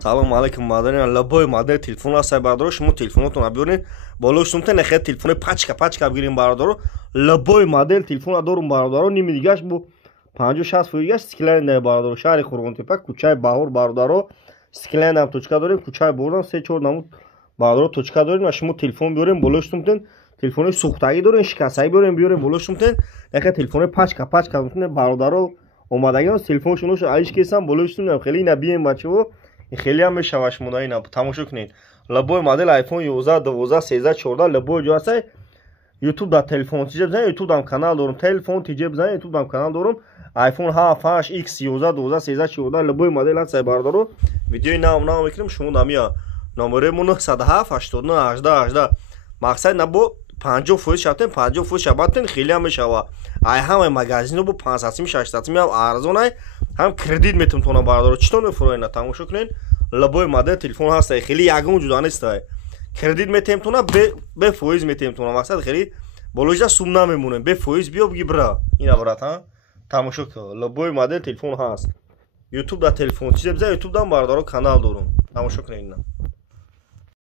Салом алейкум мадарин лабой модель телефон аст бардоро шумо телефонотон биёрин болош сумте нахед телефони пачка бигирин бардоро лабой модель телефон дорум бардоро ними дигаш бу 50-60 фуйгаш склайн да бардоро шаҳри Хургонтепа кучаи Баҳор бардоро склайн ам точка дорем кучаи Бордан 3-4 намуд бардоро точка дорем ва шумо телефон биёрин болош сумтен телефони сухтагӣ дорем шикастагӣ биёрин болош сумтен нахед телефони пачка мутне бародаро омадагион телефоншуно алиш кесам болош сумтен хели набием бачаво خیلی هم میشه شما اینا تماشا کنید لبوی مدل آیفون 11 12 13 14 لبوی جو هست یوتیوب دا تلفن تیجه بزنید یوتیوب دام کانال دارم تلفن تیجه بزنید یوتیوب دام کانال دارم آیفون 7 8 x 11 12 13 14 لبوی مدل هست بردارو ویدیو نام میکنیم شما نامیا نمرمون 907 89 18 18 مقصد نبو 50% شاتن 50% شباتن خیلی هم میشه ای همه مغازینو بو 500 600 هم ارزونه هم کردیت میتونم تو بردارو چطور میفروین تماشا کنین لبوی مدل تلفن هست خیلی یگون جدا نیست کردیت میتونم تو به فایز میتونم تو مقصد خیلی بولوجا سوم نمیمونه به فایز بیا بگی برا اینا برات ها تماشا کن لبوی مدل تلفن هست یوتیوب دا تلفن چیز بزن یوتیوب دام بردارو کانال دارم تماشا کنین